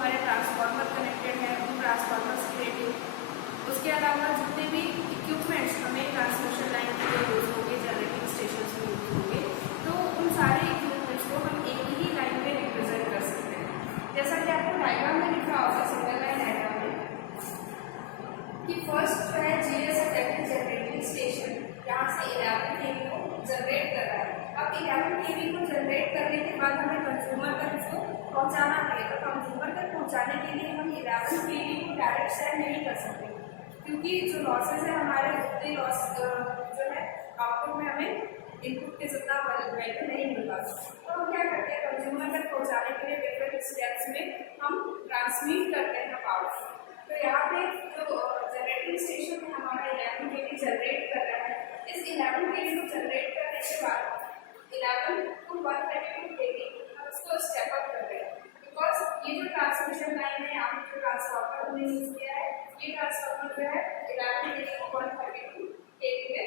हमारे transformer connected हैं उन ट्रांसफार्मर्स के रेटिंग, उसके अलावा जितने भी इक्विपमेंट्स हमें ट्रांसमिशन लाइन के लिए यूज होंगे, जनरेटिंग स्टेशन में यूज होंगे, तो उन सारे इक्विपमेंट्स को हम एक ही लाइन में रिप्रेजेंट कर सकते हैं। जैसा कि आपको डायग्राम में लिखा होगा, सिंगल लाइन डायग्राम में, कि फर्स्ट जो है जीएस जनरेटिंग स्टेशन यहाँ से 11 केवी को जनरेट कर रहा है। अब 11 केवी को जनरेट करने के बाद हमें कंज्यूमर तक उसको पहुँचाना है, तो कंज्यूमर तक पहुँचाने के लिए हम 11 केवी को डायरेक्ट सेंड नहीं कर सकते, क्योंकि जो लॉसेज है हमारे उतने लॉस जो है आउटपुट में हमें इनपुट के जितना वैल्यू नहीं मिल पाता। तो हम क्या करते हैं, कंज्यूमर तक पहुँचाने के लिए डिफरेंट स्टेप्स में हम ट्रांसमिट करते हैं पावर। तो यहाँ पे जो जनरेटिंग स्टेशन में हमारा 11 केवी जनरेट कर रहा है, इस 11 केवी को जनरेट करने के बाद 11 को 132 केवी हम उसको स्टेप अप कर रहे हैं, बिकॉज ये जो ट्रांसमिशन लाइन है, यहाँ पे जो ट्रांसफार्मर हमने यूज किया है, ये ट्रांसफार्मर जो है 11 केवी को 132 केवी में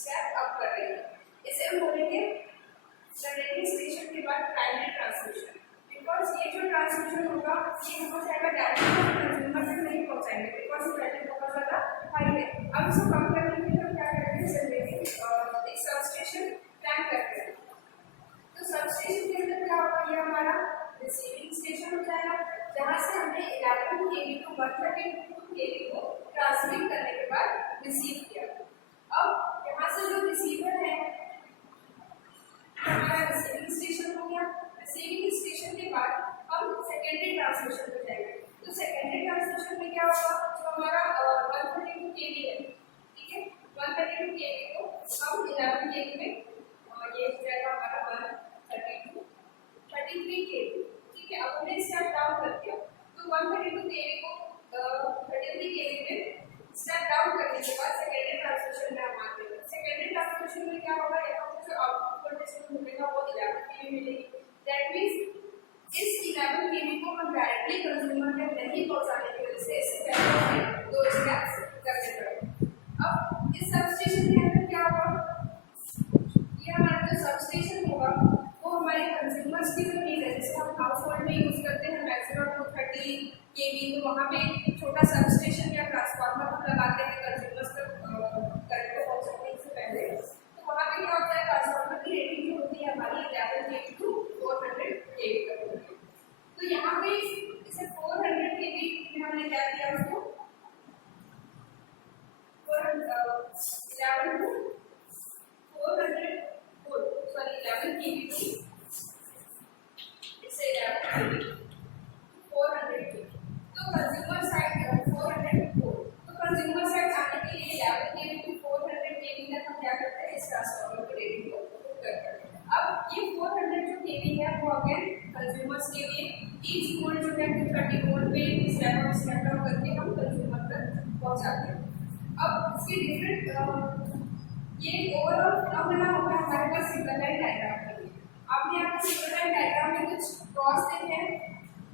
स्टेप अप कर रहे हैं। इसे हम बोलेंगे जनरेटिंग स्टेशन के बाद प्राइमरी ट्रांसमिशन, बिकॉज ये जो ट्रांसमिशन होगा ये हो जाएगा डायरेक्टली कंज्यूमर तक नहीं पहुंचाएंगे, बिकॉज वैल्यू बहुत ज़्यादा हाई है। अब इसको कम करने के लिए हम क्या करते हैं, जनरेटिंग एक सबस्टेशन प्लान करते हैं। तो सबस्टेशन के अंदर क्या होगा, ये हमारा रिसीविंग स्टेशन हो जाएगा, जहाँ से हमने 11 केवी को 132 केवी को ट्रांसमिट करने के बाद रिसीव किया। अब यहाँ से जो रिसीवर है हमारा रिसीविंग स्टेशन हो गया। रिसीविंग स्टेशन के बाद हम सेकेंडरी ट्रांसमिशन पे जाएंगे। तो सेकेंडरी ट्रांसमिशन में क्या होगा, जो हमारा 132 केवी है, ठीक है, 132 केवी को हम 11 केवी में ये हो जाएगा हमारा 33 केवी, ठीक है। अब हमने स्टेप डाउन कर दिया, तो 132 केवी को 33 केवी में स्टेप डाउन करने के बाद सेकेंडरी ट्रांसमिशन में हम आते हैं। सेकेंडरी ट्रांसमिशन में क्या होगा, यहाँ पर जो आउटपुट वोल्टेज मिलेगा वो 11 केवी मिलेगी। दैट मीन्स इस 11 केवी को हम डायरेक्टली कंज्यूमर तक नहीं पहुंचाने की वजह से इससे पहले हमें 2 स्टेप्स करने पड़े। अब इस सबस्टेशन के अंदर क्या होगा, ये हमारा जो सबस्टेशन होगा वो हमारे कंज्यूमर्स की जो नीड है, जिसे हम हाउस होल्ड में यूज करते हैं मैक्सिमम 230 केवी, तो वहाँ पे छोटा सबस्टेशन या ट्रांसफार्मर हम लगाते हैं कंज्यूमर्स तक करंट को पहुँचाने से पहले। तो वहाँ पे क्या होता है, ट्रांसफार्मर की रेटिंग जो होती है हमारी 11 केवी टू 400 केवी तक होती है। तो यहाँ पे इसे 400 केवी में हमने क्या किया, उसको 11 टू 11 केवी टू इसे 11 केवी 400 केवी। तो कंज्यूमर साइड 404, तो कंज्यूमर साइड आने के लिए 11 केवी टू 400 केवी तक हम क्या करते हैं, इस ट्रांसफार्मर की रेटिंग को पुट करते हैं। अब ये 400 जो केवी है वो अगेन कंज्यूमर्स के लिए ईच वोल्ट जो है 230 वोल्ट पे स्टेप डाउन करके हम कंज्यूमर तक पहुंचाते हैं। अब इसके डिफरेंट ये ओवरऑल फिनोमेना होगा हमारे पास सिंगल लाइन डायग्राम के लिए। आपने यहाँ पर सिंगल लाइन डायग्राम में कुछ क्रॉस देखे हैं,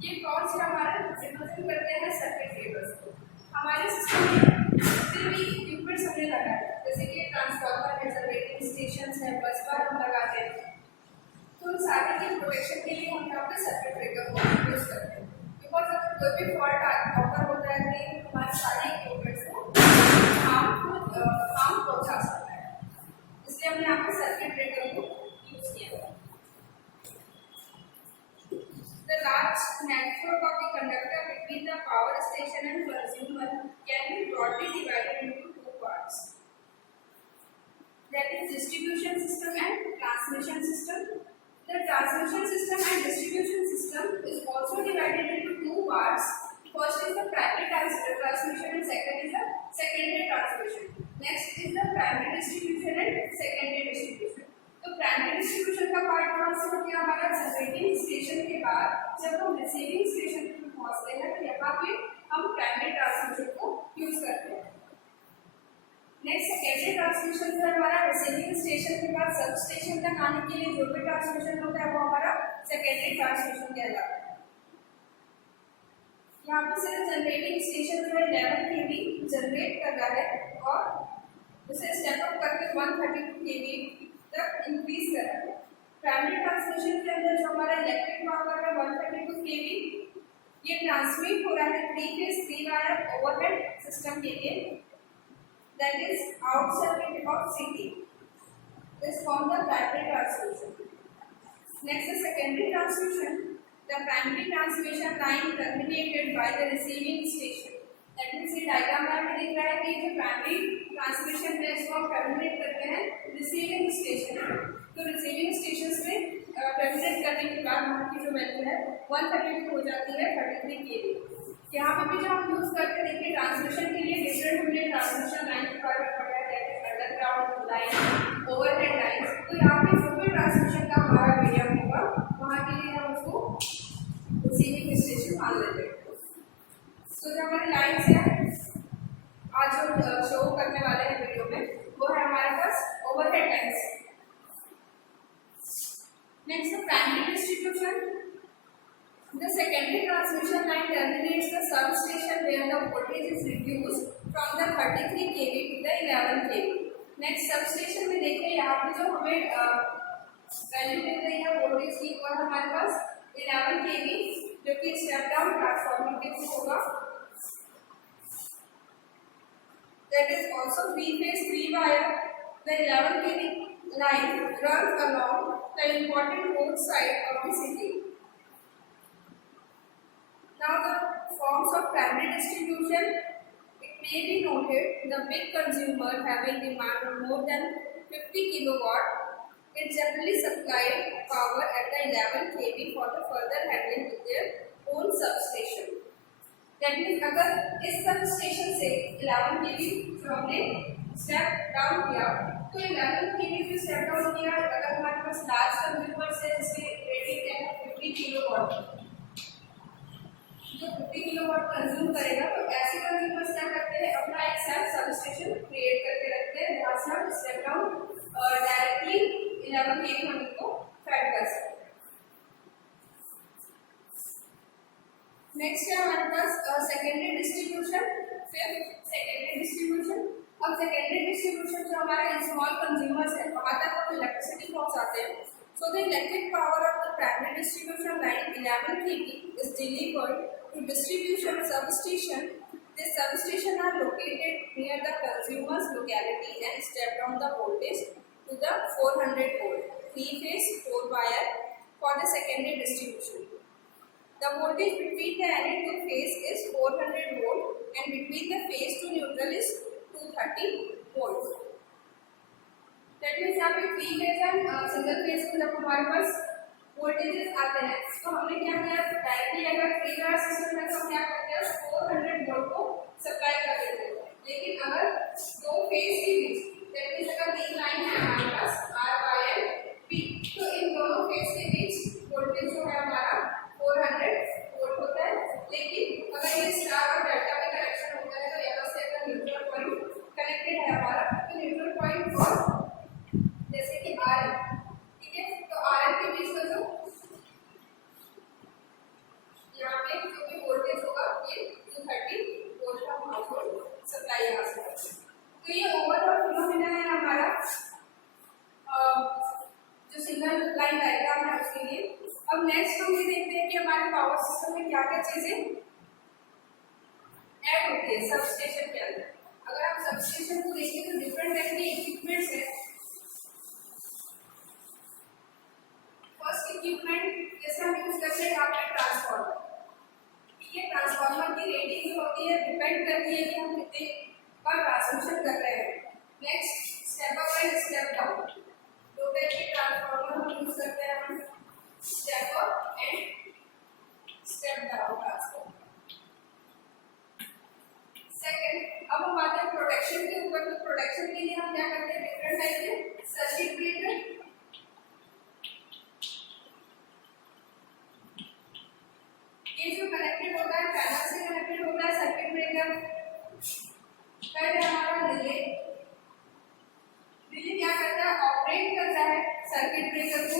ये क्रॉस हमारा रिप्रेजेंट करते हैं सर्किट टेबल्स को। हमारे सिस्टम में जितने भी इक्विपमेंट्स हमने लगाए, जैसे कि ट्रांसफार्मर है, जनरेटिंग स्टेशंस है, बस बार हम लगाते हैं, तो उन सारे के प्रोटेक्शन के लिए हम यहाँ पे सर्किट ब्रेकर को यूज करते हैं, बिकॉज अगर कोई भी फॉल्ट ऑकर होता है तो हमारे सारे इक्विपमेंट्स को हार्म पहुंचा सकता है, इसलिए हमने यहाँ पे सर्किट ब्रेकर को यूज किया। The large network of the conductor between the power station and consumer can be broadly divided into two parts, that is distribution system and transmission system. The transmission system and distribution system is also divided into two parts. First is the primary transmission and second is the secondary transmission. Next is the primary distribution and secondary distribution. तो primary distribution का part कौन सा हो गया, हमारा generating station के बाद जब हम रिसीविंग स्टेशन पर पहुंचते हैं तो यहाँ पे हम प्राइमरी ट्रांसमिशन को यूज करते हैं। नेक्स्ट सेकेंडरी ट्रांसमिशन जो हमारा रिसीविंग स्टेशन के बाद सब स्टेशन तक आने के लिए जो भी ट्रांसमिशन होता है वो हमारा सेकेंडरी ट्रांसमिशन कहलाता है। यहाँ पे सिर्फ जनरेटिंग स्टेशन जो है 11 केवी जनरेट कर रहा है और उसे स्टेप अप करके 132 केवी तक इंक्रीज कर रहा है। प्राइमरी ट्रांसमिशन के अंदर जो हमारा इलेक्ट्रिक पावर है 132 केवी ये ट्रांसमिट हो रहा है 3 फेज 3 वायर ओवरहेड सिस्टम के लिए, that is outside of city, this form the primary transmission. Next is secondary transmission. The primary transmission line terminated by the receiving station. That means ये diagram में हमें दिख रहा है कि जो प्राइमरी ट्रांसमिशन है इसको हम टर्मिनेट करते हैं रिसीविंग स्टेशन. तो रिसीविंग स्टेशन में टर्मिनेट करने के बाद वहाँ की जो वैल्यू है 132 हो जाती है 33 kV. यहाँ पे भी जो हम यूज करते हैं देखिए ट्रांसमिशन के लिए डिफरेंट हमने ट्रांसमिशन लाइन के बारे में पढ़ा है, जैसे अंडरग्राउंड लाइन, ओवरहेड लाइन. तो यहाँ पे जो भी ट्रांसमिशन का हमारा मीडियम होगा वहाँ के लिए हम उसको रिसीविंग स्टेशन मान लेते हैं. तो जो हमारी लाइन्स है आज हम शो करने वाले हैं वीडियो में वो है हमारे पास overhead lines. Next primary distribution. The secondary transmission line terminates the substation where the voltage is reduced from the 33 kV to the 11 kV. Next substation में देखिए यहाँ पे जो हमें वैल्यू मिल रही है वोल्टेज की और हमारे पास 11 kV जो कि स्टेप डाउन ट्रांसफार्मर के थ्रू होगा. That is also 3 phase 3 wire. The 11 kV line runs along the important road side of the city. Now the forms of primary distribution, it may be noted the big consumer having demand of more than 50 kilowatt, it generally supplied power at the 11 kV for the further handling with their own substation. That means अगर इस substation से 11 kV जो हमने step down किया तो 11 kV पे step down किया, अगर हमारे पास लार्ज कंज्यूमर से जिसकी रेटिंग है 50 किलोवाट जो 50 किलोवाट कंज्यूम करेगा तो ऐसे कंज्यूमर्स क्या करते हैं अपना एक सेल्फ सबस्टेशन क्रिएट करके रखते हैं जहाँ से हम स्टेप डाउन डायरेक्टली 11 kV हम इनको फेड कर सकते हैं. नेक्स्ट है हमारे पास secondary distribution. Fifth secondary distribution. अब सेकेंडरी डिस्ट्रीब्यूशन जो हमारे स्मॉल कंज्यूमर्स है वहाँ तक हम इलेक्ट्रिसिटी पहुँचाते हैं. So the electric power of the primary distribution line 11 kV is delivered to distribution substation. These substations are located near the consumer's locality and step down the voltage to the 400 volt 3 phase 4 wire for the secondary distribution. The voltage between the any two phase is 400 volt and between the phase to neutral is 230 volt. That means यहाँ पे three phase and single phase में जब हमारे पास voltages आते हैं तो हमने क्या किया डायरेक्टली अगर 3 वायर सिस्टम में तो हम क्या करते हैं 400 वोल्ट को सप्लाई कर देते हैं. लेकिन अगर दो फेज के बीच दैट मींस अगर तीन लाइन है हमारे पास आर वाई एंड पी तो इन दोनों फेज के बीच वोल्टेज जो है हमारा 400 वोल्ट होता है. लेकिन अगर ये स्टार और डेल्टा में कनेक्शन होता है तो यहाँ से अगर न्यूट्रल पॉइंट कनेक्टेड है हमारा तो न्यूट्रल पॉइंट और जैसे कि आर ठीक है तो आर के बीच का जो यहाँ पे जो भी वोल्टेज होगा ये 230 वोल्ट का आउटपुट सप्लाई यहाँ से होगा. तो ये ओवरऑल फिनोमेना है हमारा जो सिग्नल लाइन डायग्राम है उसके लिए. अब नेक्स्ट हम ये देखते हैं कि हमारे पावर सिस्टम में क्या क्या चीजें ऐड होती है सबस्टेशन के अंदर. अगर आप सबस्टेशन को देखें तो डिफरेंट टाइप के इक्विपमेंट्स है. फर्स्ट इक्विपमेंट जैसे हम यूज करते हैं यहाँ पे ट्रांसफार्मर. ठीक है ट्रांसफार्मर की रेटिंग जो होती है डिपेंड करती है कि हम कितने का ट्रांसमिशन कर रहे हैं. Next step up and step down. दो टाइप के ट्रांसफार्मर हम यूज करते हैं. हम step up and step down transformer. Second अब हम आते हैं प्रोटेक्शन के ऊपर. तो प्रोटेक्शन के लिए हम क्या करते हैं डिफरेंट टाइप के सर्किट ब्रेकर. ये जो कनेक्टेड होता है पैनल से कनेक्टेड होता है सर्किट ब्रेकर. फिर हमारा रिले. रिले क्या करता है ऑपरेट करता है सर्किट ब्रेकर को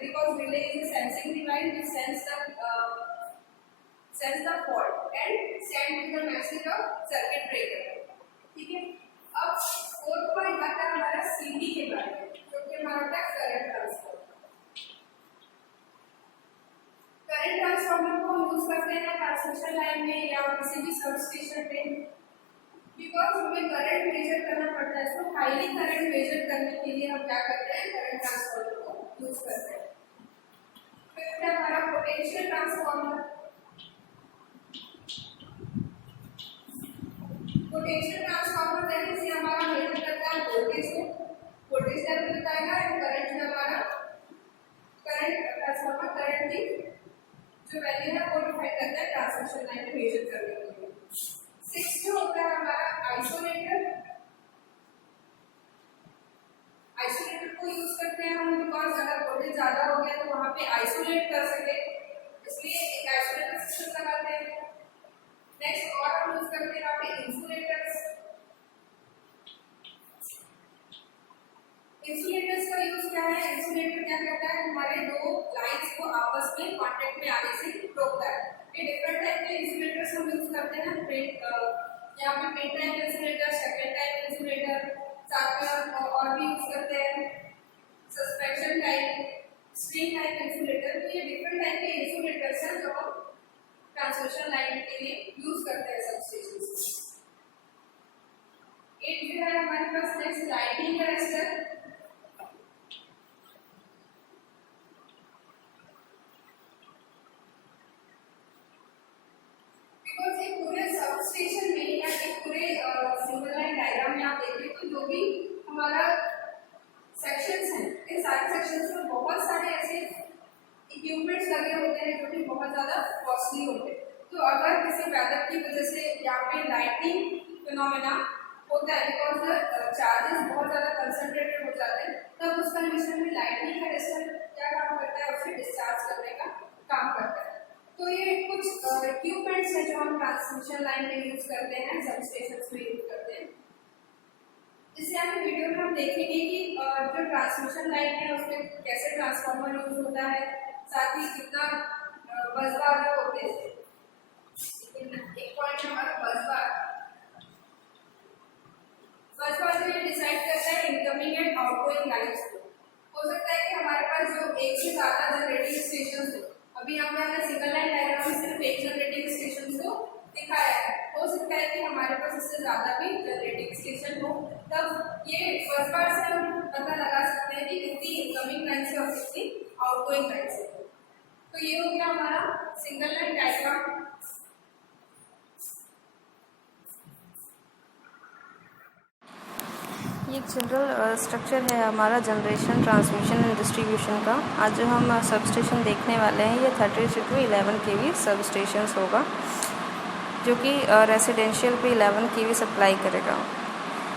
because relay is a sensing device which sense the fault and send the message of circuit breaker. ठीक है अब फोर्थ पॉइंट आता है हमारा सीडी के बारे में जो कि हमारा होता है करंट ट्रांसफर. करंट ट्रांसफार्मर को हम यूज करते हैं ट्रांसमिशन लाइन में या किसी भी सब स्टेशन पे, बिकॉज हमें करंट मेजर करना पड़ता है। सो हाईली करंट मेजर करने के लिए हम क्या करते हैं, करंट ट्रांसफार्मर को यूज करते हैं। फिर है हमारा पोटेंशियल ट्रांसफार्मर। पोटेंशियल ट्रांसफार्मर देने से हमारा मेजर करता है वोल्टेज को, वोल्टेज लेवल बताएगा, एंड करंट में हमारा करंट ट्रांसफार्मर करंट की जो वैल्यू है वो डिफाइन करता है ट्रांसमिशन लाइन में मेजर करने के लिए। 6 जो होता है हमारा आइसोलेटर। आइसोलेटर को यूज करते हैं हम बिकॉज अगर वोल्टेज ज्यादा हो गया तो वहां पे आइसोलेट कर सके, इसलिए एक आइसोलेटर सिस्टम लगाते हैं। नेक्स्ट और हम यूज करते हैं यहाँ पे इंसुलेटर्स। इंसुलेटर्स का यूज क्या है, इंसुलेटर क्या करता है, हमारे दो लाइंस को आपस में कांटेक्ट में आने से रोकता है। ये डिफरेंट टाइप के इंसुलेटर्स हम यूज करते हैं। यहाँ पे pin type insulator, second type insulator, साथ में और भी यूज करते हैं suspension type, string type insulator. तो ये डिफरेंट टाइप के इंसुलेटर्स हैं जो हम ट्रांसमिशन लाइन के लिए यूज करते हैं सबस्टेशन। एक जो है हमारे पास नेक्स्ट लाइटिंग अरेस्टर। स्टेशन में या एक पूरे सिंगल लाइन डायग्राम में आप देखिए तो जो भी हमारा सेक्शंस हैं, इन सारे सेक्शंस में बहुत सारे ऐसे इक्विपमेंट्स लगे होते हैं जो कि बहुत ज़्यादा कॉस्टली होते हैं। तो अगर किसी वेदर की वजह से यहाँ पे लाइटनिंग फिनोमेना होता है, बिकॉज चार्जेस बहुत ज़्यादा कंसंट्रेटेड हो जाते हैं, तब उस कंडीशन में लाइटनिंग अरेस्टर क्या काम करता है, उसे डिस्चार्ज करने का काम करता है। तो ये कुछ इक्विपमेंट्स हैं जो हम ट्रांसमिशन लाइन में यूज करते हैं, सब स्टेशंस में यूज करते हैं। इससे आगे वीडियो में हम देखेंगे कि जो ट्रांसमिशन लाइन है उसमें कैसे ट्रांसफार्मर यूज होता है, साथ ही कितना बसबार जो होते हैं। एक पॉइंट हमारा बसबार जो ये डिसाइड करता है इनकमिंग एंड आउटगोइंग लाइन्स को। हो सकता है कि हमारे पास जो एक से ज्यादा जनरेटिंग स्टेशन हो, अभी हमने सिंगल लाइन डायग्राम में सिर्फ एक जनरेटिंग स्टेशन को दिखाया है, हो सकता है कि हमारे पास इससे ज्यादा भी जनरेटिंग स्टेशन हो, तब ये बस बार से हम पता लगा सकते हैं कि कितनी इनकमिंग लाइन से और कितनी आउटगोइंग लाइन से। तो ये हो गया हमारा सिंगल लाइन डायग्राम। ये एक जनरल स्ट्रक्चर है हमारा जनरेशन, ट्रांसमिशन एंड डिस्ट्रीब्यूशन का। आज जो हम सब स्टेशन देखने वाले हैं ये 30 to 11 kV सब स्टेशन होगा, जो कि रेसिडेंशियल पे 11 kV सप्लाई करेगा।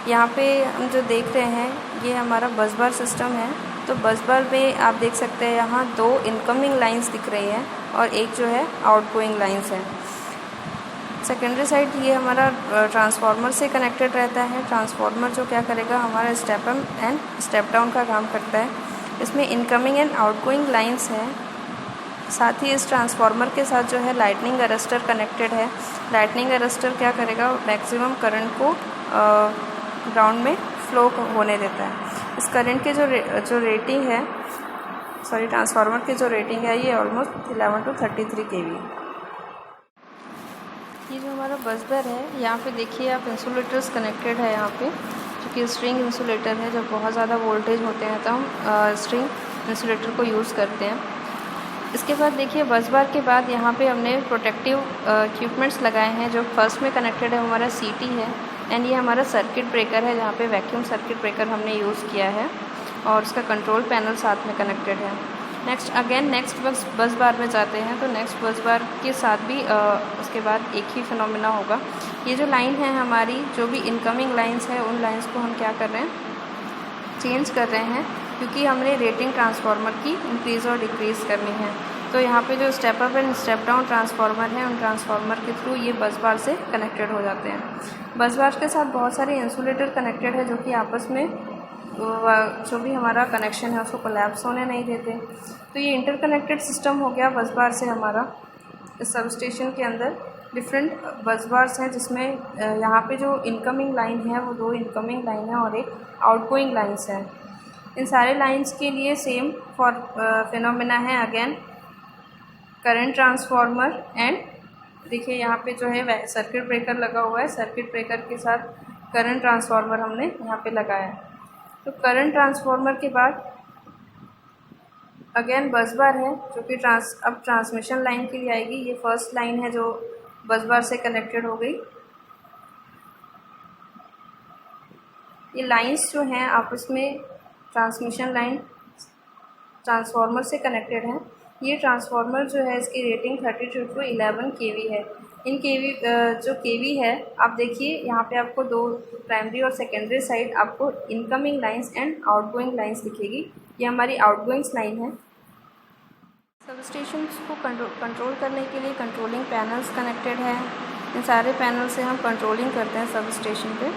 यहाँ पे हम जो देख रहे हैं ये हमारा बस बार सिस्टम है। तो बस बार पे आप देख सकते हैं यहाँ 2 इनकमिंग लाइंस दिख रही हैं और एक जो है आउटगोइंग लाइंस है। सेकेंडरी साइड ये हमारा ट्रांसफार्मर से कनेक्टेड रहता है। ट्रांसफार्मर जो क्या करेगा, हमारा step up and step down का काम करता है। इसमें इनकमिंग एंड आउटगोइंग लाइंस हैं। साथ ही इस ट्रांसफार्मर के साथ जो है लाइटनिंग अरेस्टर कनेक्टेड है। लाइटनिंग अरेस्टर क्या करेगा, मैक्सिमम करंट को ग्राउंड में फ्लो होने देता है। इस करंट के जो रेटिंग है, ट्रांसफार्मर की जो रेटिंग है ये ऑलमोस्ट 11 to 33 kV। ये जो हमारा बस बार है, यहाँ पे देखिए आप इंसुलेटर्स कनेक्टेड है यहाँ पे, जो कि स्ट्रिंग इंसुलेटर है। जब बहुत ज़्यादा वोल्टेज होते हैं तो हम स्ट्रिंग इंसुलेटर को यूज़ करते हैं। इसके बाद देखिए बस बार के बाद यहाँ पे हमने प्रोटेक्टिव इक्विपमेंट्स लगाए हैं। जो फर्स्ट में कनेक्टेड है हमारा CT है, एंड ये हमारा सर्किट ब्रेकर है, जहाँ पे वैक्यूम सर्किट ब्रेकर हमने यूज़ किया है और उसका कंट्रोल पैनल साथ में कनेक्टेड है। नेक्स्ट बस बार में जाते हैं तो नेक्स्ट बस बार के साथ भी उसके बाद एक ही फिनोमेना होगा। ये जो लाइन है हमारी, जो भी इनकमिंग लाइंस है, उन लाइंस को हम क्या कर रहे हैं, चेंज कर रहे हैं, क्योंकि हमने रेटिंग ट्रांसफार्मर की इंक्रीज़ और डिक्रीज़ करनी है। तो यहाँ पे जो step up and step down transformer हैं, उन ट्रांसफार्मर के थ्रू ये बस बार से कनेक्टेड हो जाते हैं। बस बार के साथ बहुत सारे इंसुलेटर कनेक्टेड है, जो कि आपस में जो भी हमारा कनेक्शन है उसको कोलैप्स होने नहीं देते। तो ये इंटरकनेक्टेड सिस्टम हो गया बस बार से हमारा। इस सब स्टेशन के अंदर डिफरेंट बस बार्स हैं, जिसमें यहाँ पे जो इनकमिंग लाइन है वो 2 इनकमिंग लाइन है और एक आउटगोइंग लाइन्स है। इन सारे लाइन्स के लिए सेम फिनोमेना है। अगेन करंट ट्रांसफार्मर एंड देखिए यहाँ पे जो है सर्किट ब्रेकर लगा हुआ है। सर्किट ब्रेकर के साथ करंट ट्रांसफार्मर हमने यहाँ पे लगाया है। तो करंट ट्रांसफार्मर के बाद अगेन बस बार है जो कि अब ट्रांसमिशन लाइन के लिए आएगी। ये फर्स्ट लाइन है जो बस बार से कनेक्टेड हो गई। ये लाइंस जो हैं आपस में ट्रांसमिशन लाइन ट्रांसफार्मर से कनेक्टेड हैं। ये ट्रांसफार्मर जो है इसकी रेटिंग 32 to 11 kV है। इन केवी जो केवी है आप देखिए यहाँ पे आपको दो प्राइमरी और सेकेंडरी साइड आपको incoming lines and outgoing lines दिखेगी। ये हमारी आउटगोइंग्स लाइन है। सब स्टेशन को कंट्रोल करने के लिए कंट्रोलिंग पैनल्स कनेक्टेड है। इन सारे पैनल से हम कंट्रोलिंग करते हैं सब स्टेशन पे।